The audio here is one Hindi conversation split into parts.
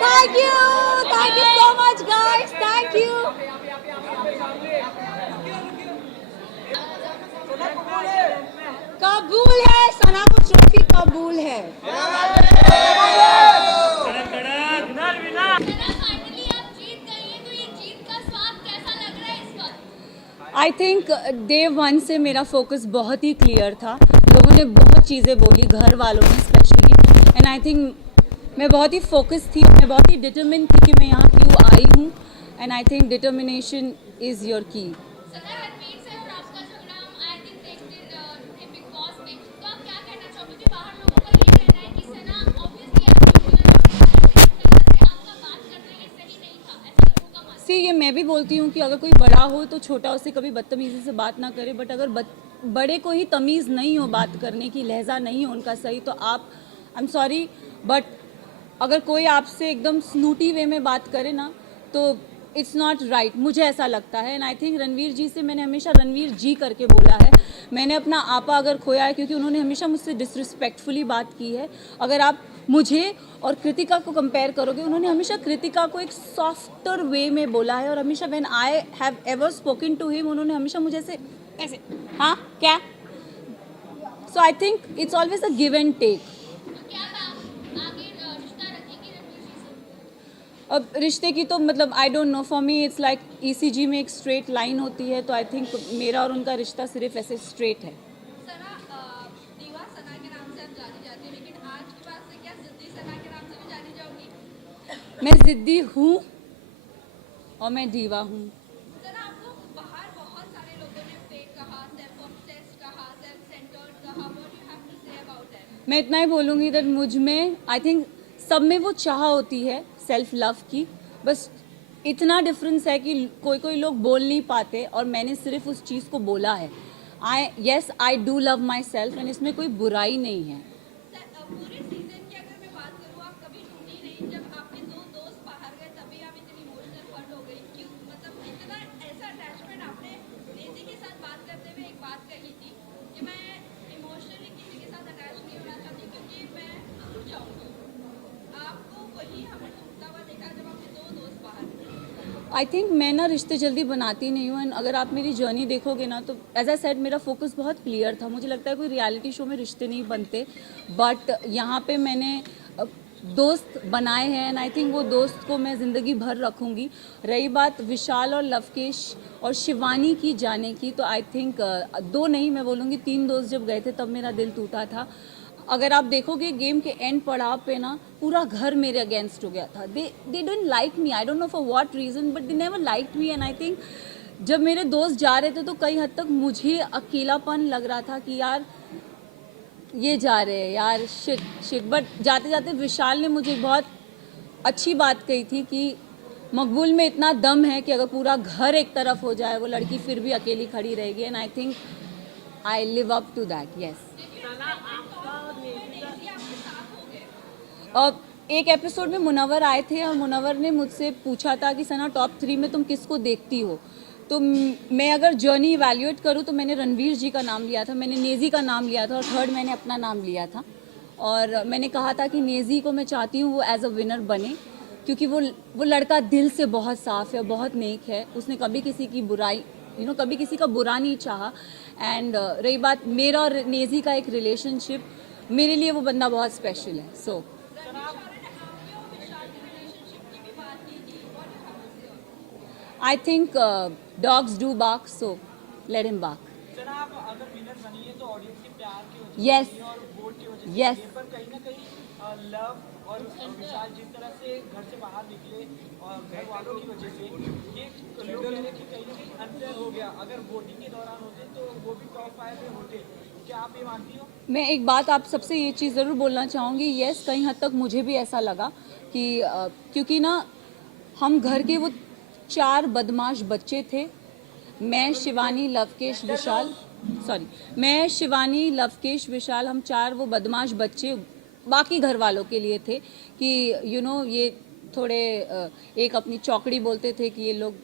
Thank you so much, guys. Thank you. कबूल है, सना को ट्रॉफी कबूल है। आई थिंक डे वन से मेरा फोकस बहुत ही क्लियर था। लोगों ने बहुत चीज़ें बोली, घर वालों ने स्पेशली, एंड आई थिंक मैं बहुत ही फोकस थी, मैं बहुत ही डिटरमिन थी कि मैं यहाँ क्यों आई हूँ, and I think determination is your की। ये मैं भी बोलती हूँ कि अगर कोई बड़ा हो तो छोटा उससे कभी बदतमीजी से बात ना करे, बट अगर बड़े को ही तमीज़ नहीं हो बात करने की, लहजा नहीं हो उनका सही, तो आप, आई एम सॉरी बट अगर कोई आपसे एकदम स्नूटी वे में बात करे ना तो इट्स नॉट राइट, मुझे ऐसा लगता है। एंड आई थिंक रणवीर जी से मैंने हमेशा रणवीर जी करके बोला है। मैंने अपना आपा अगर खोया है क्योंकि उन्होंने हमेशा मुझसे डिसरिस्पेक्टफुली बात की है। अगर आप मुझे और कृतिका को कंपेयर करोगे, उन्होंने हमेशा कृतिका को एक सॉफ्टर वे में बोला है, और हमेशा when I have ever spoken to him, उन्होंने हमेशा मुझे ऐसे हाँ क्या, so I think it's always a give and take. अब रिश्ते की तो मतलब I don't know, for me it's like ECG में एक स्ट्रेट लाइन होती है, तो आई थिंक मेरा और उनका रिश्ता सिर्फ ऐसे स्ट्रेट है। दीवा सना के नाम से आप जानी जाती हैं, लेकिन आज के बाद से क्या जिद्दी सना के नाम से भी जानी जाओगी? मैं जिद्दी हूँ और मैं दीवा हूँ। सना, आपको बाहर बहुत सारे लोगों ने फेक कहा, सेल्फ ऑब्सेस्ड कहा, सेल्फ सेंटर्ड कहा, what you have to say about that? मैं इतना ही बोलूँगी दैट मुझ में, आई थिंक सब में वो चाह होती है सेल्फ लव की, बस इतना डिफरेंस है कि कोई कोई लोग बोल नहीं पाते और मैंने सिर्फ उस चीज़ को बोला है। I do love my self, and इसमें कोई बुराई नहीं है। पूरे सीजन की अगर मैं बात करूँ, आप कभी ढूंढी नहीं, जब आपके दो दोस्त बाहर गए तभी आप इतनी इमोशनल हर्ट हो गई क्यों? मतलब इतना ऐसा अटैचमेंट आपने नेजी के साथ बात करते हुए एक बात कही थी कि मैं इमोशनली किसी के साथ अटैच नहीं होना चाहती क्योंकि मैं टूट जाऊंगी। आपको वही हमें टूटता हुआ देखा जब आपके दो दोस्त बाहर गए। आई थिंक मैं ना रिश्ते जल्दी बनाती नहीं हूँ, एंड अगर आप मेरी जर्नी देखोगे ना तो एज आई सेड मेरा फोकस बहुत क्लियर था। मुझे लगता है कोई रियलिटी शो में रिश्ते नहीं बनते, बट यहाँ पे मैंने दोस्त बनाए हैं, एंड आई थिंक वो दोस्त को मैं ज़िंदगी भर रखूँगी। रही बात विशाल और लवकेश और शिवानी की जाने की, तो आई थिंक दो नहीं, मैं बोलूँगी 3 दोस्त जब गए थे तब मेरा दिल टूटा था। अगर आप देखोगे गेम के एंड पड़ाव पे ना पूरा घर मेरे अगेंस्ट हो गया था। They don't like me, I don't know for what reason, but they never like me. And I think जब मेरे दोस्त जा रहे थे तो कई हद तक मुझे अकेलापन लग रहा था कि यार ये जा रहे हैं यार, शिट। बट जाते जाते विशाल ने मुझे बहुत अच्छी बात कही थी कि मकबूल में इतना दम है कि अगर पूरा घर एक तरफ हो जाए वो लड़की फिर भी अकेली खड़ी रहेगी, and I think I live up to that. Yes, और एक एपिसोड में मुनव्वर आए थे और मुनव्वर ने मुझसे पूछा था कि सना टॉप 3 में तुम किसको देखती हो, तो मैं अगर जर्नी इवैल्यूएट करूँ तो मैंने रणवीर जी का नाम लिया था, मैंने नेजी का नाम लिया था, और थर्ड मैंने अपना नाम लिया था। और मैंने कहा था कि नेजी को मैं चाहती हूँ वो एज अ विनर बने, क्योंकि वो लड़का दिल से बहुत साफ़ है, बहुत नेक है, उसने कभी किसी की बुराई कभी किसी का बुरा नहीं चाहा। एंड रही बात मेरा और नेजी का एक रिलेशनशिप, मेरे लिए वो बंदा बहुत स्पेशल है। सो I think dogs do bark, so let him bark. Sir, आप अगर विनर बनी है तो ऑडियंस के प्यार की वजह Yes. से और वोट की वजह से, Yes. पर कहीं ना कहीं लव और विशाल जिस तरह से घर से बाहर निकले और घर वालों की वजह से ये लोग कह रहे कि कहीं ना कहीं अनफेयर हो गया। अगर वोटिंग के दौरान होते तो वो भी टॉप 5 में होते, क्या आप ये मानती हो? मैं एक बात आप सबसे ये चीज़ ज़रूर बोलना चाहूँगी। यस, कहीं हद तक मुझे भी ऐसा लगा कि क्योंकि ना हम घर के वो 4 बदमाश बच्चे थे, मैं शिवानी लवकेश विशाल, मैं शिवानी लवकेश विशाल, हम 4 वो बदमाश बच्चे बाकी घर वालों के लिए थे कि ये थोड़े एक अपनी चौकड़ी बोलते थे कि ये लोग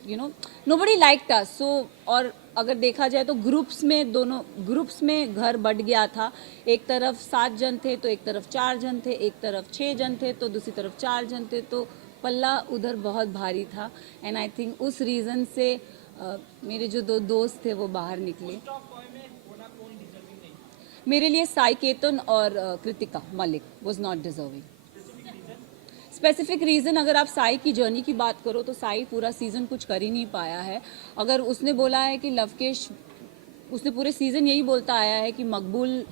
नोबडी लाइक्ड अस। सो और अगर देखा जाए तो दोनों ग्रुप्स में घर बढ़ गया था। एक तरफ 7 जन थे तो एक तरफ 4 जन थे, एक तरफ 6 जन थे तो दूसरी तरफ 4 जन थे, तो पल्ला उधर बहुत भारी था एंड आई थिंक उस रीज़न से मेरे जो दो दोस्त थे वो बाहर निकले। टॉप 5 में होना कौन डिजर्विंग नहीं? मेरे लिए साई केतन और Kritika Malik was not deserving. Specific reason अगर आप साई की जर्नी की बात करो तो साई पूरा सीज़न कुछ कर ही नहीं पाया है। अगर उसने बोला है कि लवकेश, उसने पूरे सीज़न यही बोलता आया है कि मकबूल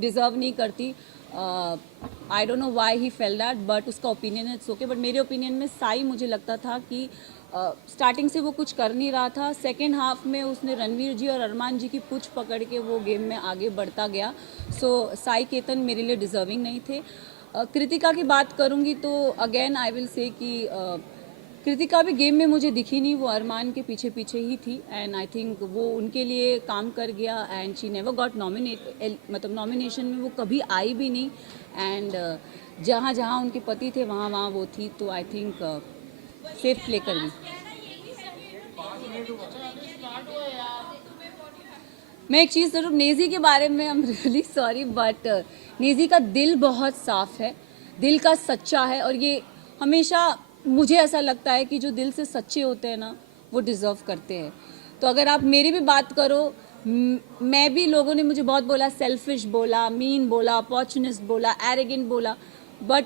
डिज़र्व नहीं करती। आई don't know why he fail that, but उसका ओपिनियन इट्स ओके। बट मेरे ओपिनियन में साई मुझे लगता था कि स्टार्टिंग से वो कुछ कर नहीं रहा था। सेकेंड हाफ में उसने रणवीर जी और अरमान जी की पुछ पकड़ के वो गेम में आगे बढ़ता गया। सो साई केतन मेरे लिए डिज़र्विंग नहीं थे। कृतिका की बात करूंगी तो अगेन आई विल से कि कृतिका भी गेम में मुझे दिखी नहीं, वो अरमान के पीछे पीछे ही थी एंड आई थिंक वो उनके लिए काम कर गया and she never got nominate, मतलब नॉमिनेशन में वो कभी आई भी नहीं एंड जहाँ जहाँ उनके पति थे वहाँ वहाँ वो थी। तो आई थिंक सेफ प्ले कर गई। मैं एक चीज़ ज़रूर नेज़ी के बारे में, I am really sorry but Naezy का दिल बहुत साफ़ है, दिल का सच्चा है और ये हमेशा मुझे ऐसा लगता है कि जो दिल से सच्चे होते हैं ना वो डिज़र्व करते हैं। तो अगर आप मेरी भी बात करो, मैं भी, लोगों ने मुझे बहुत बोला, सेल्फिश बोला, मीन बोला, अपॉर्चुनिस्ट बोला, एरोगेंट बोला, बट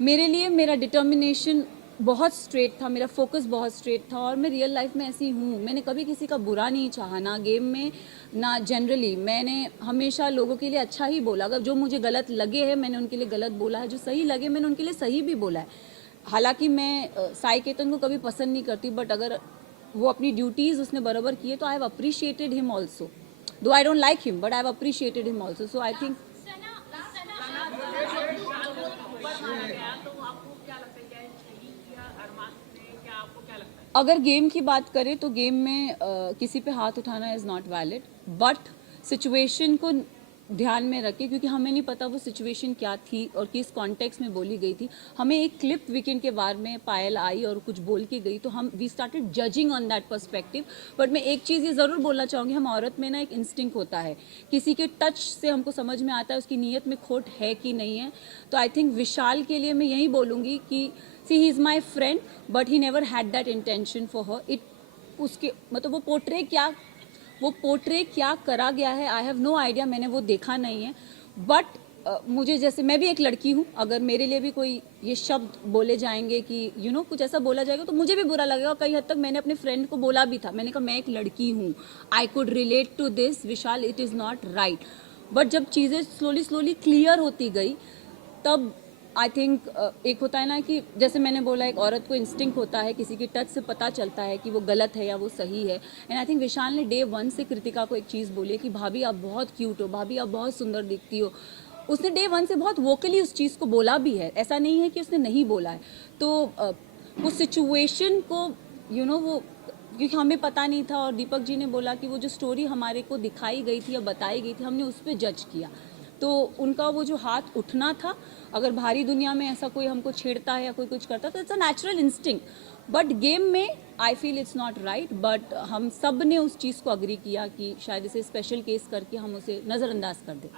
मेरे लिए मेरा डिटर्मिनेशन बहुत स्ट्रेट था, मेरा फोकस बहुत स्ट्रेट था और मैं रियल लाइफ में ऐसी हूँ। मैंने कभी किसी का बुरा नहीं चाहा, ना गेम में ना जनरली। मैंने हमेशा लोगों के लिए अच्छा ही बोला। अगर जो मुझे गलत लगे हैं मैंने उनके लिए गलत बोला है, जो सही लगे मैंने उनके लिए सही भी बोला है। हालांकि मैं साई केतन को कभी पसंद नहीं करती, बट अगर वो अपनी ड्यूटीज़ उसने बराबर किए तो I have appreciated him also, though I don't like him but I have appreciated him also. So I think अगर गेम की बात करें तो गेम में किसी पे हाथ उठाना is not valid, but situation को ध्यान में रखें क्योंकि हमें नहीं पता वो सिचुएशन क्या थी और किस कॉन्टेक्स्ट में बोली गई थी। हमें एक क्लिप वीकेंड के बारे में पायल आई और कुछ बोल के गई तो हम we started judging on that perspective. But मैं एक चीज़ ये ज़रूर बोलना चाहूँगी, हम औरत में ना एक इंस्टिंक्ट होता है, किसी के टच से हमको समझ में आता है उसकी नीयत में खोट है कि नहीं है। तो आई थिंक विशाल के लिए मैं यही बोलूँगी कि see he is my friend but he never had that intention for her. It उसके मतलब वो पोर्ट्रे क्या करा गया है आई हैव नो आइडिया, मैंने वो देखा नहीं है। बट मुझे, जैसे मैं भी एक लड़की हूँ, अगर मेरे लिए भी कोई ये शब्द बोले जाएंगे कि कुछ ऐसा बोला जाएगा तो मुझे भी बुरा लगेगा। कई हद तक मैंने अपने फ्रेंड को बोला भी था, मैंने कहा मैं एक लड़की हूँ, I could relate to this Vishal, it is not right. But जब चीज़ें स्लोली क्लियर होती गई तब आई थिंक एक होता है ना कि जैसे मैंने बोला एक औरत को इंस्टिंक्ट होता है, किसी की टच से पता चलता है कि वो गलत है या वो सही है। एंड आई थिंक विशाल ने डे 1 से कृतिका को एक चीज़ बोली है कि भाभी आप बहुत क्यूट हो, भाभी आप बहुत सुंदर दिखती हो। उसने डे 1 से बहुत वोकली उस चीज़ को बोला भी है, ऐसा नहीं है कि उसने नहीं बोला है। तो वो सिचुएशन को वो क्योंकि हमें पता नहीं था और दीपक जी ने बोला कि वो जो स्टोरी हमारे को दिखाई गई थी या बताई गई थी हमने उस पर जज किया। तो उनका वो जो हाथ उठना था, अगर भारी दुनिया में ऐसा कोई हमको छेड़ता है या कोई कुछ करता है तो it's a natural instinct, but game में I feel it's not right. But हम सब ने उस चीज़ को अग्री किया कि शायद इसे स्पेशल केस करके हम उसे नज़रअंदाज कर दें।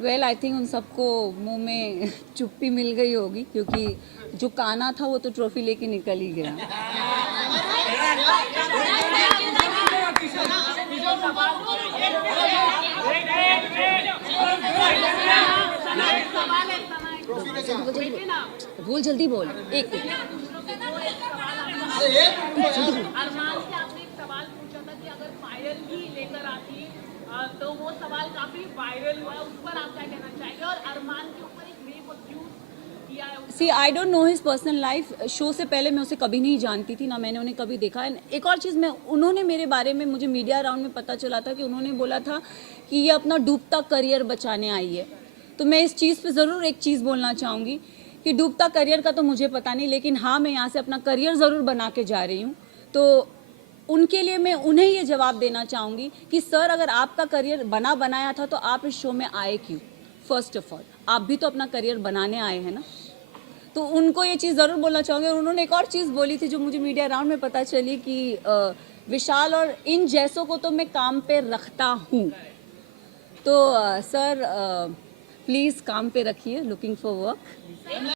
वेल आई थिंक उन सबको मुंह में चुप्पी मिल गई होगी क्योंकि जो काना था वो तो ट्रॉफी लेके निकल ही गया। बोल जल्दी बोल। एक अरमान से आपने एक सवाल पूछा था कि अगर पायल ही लेकर आती तो वो सवाल काफी वायरल हुआ, उस पर आप क्या कहना चाहेंगे? और अरमान के ऊपर एक रेप अक्यूज किया है। See I don't know his personal life, show से पहले मैं उसे कभी नहीं जानती थी, ना मैंने उन्हें कभी देखा। एक और चीज़, उन्होंने मेरे बारे में, मुझे मीडिया राउंड में पता चला था कि उन्होंने बोला था कि ये अपना डूबता करियर बचाने आई है। तो मैं इस चीज़ पे ज़रूर एक चीज़ बोलना चाहूँगी कि डूबता करियर का तो मुझे पता नहीं, लेकिन हाँ मैं यहाँ से अपना करियर ज़रूर बना के जा रही हूँ। तो उनके लिए मैं उन्हें ये जवाब देना चाहूँगी कि सर अगर आपका करियर बना बनाया था तो आप इस शो में आए क्यों? फर्स्ट ऑफ ऑल आप भी तो अपना करियर बनाने आए हैं ना, तो उनको ये चीज़ ज़रूर बोलना चाहूँगी। और उन्होंने एक और चीज़ बोली थी जो मुझे मीडिया राउंड में पता चली कि विशाल और इन जैसों को तो मैं काम पे रखता हूँ। तो सर प्लीज़ काम पे रखिए, लुकिंग फॉर वर्क।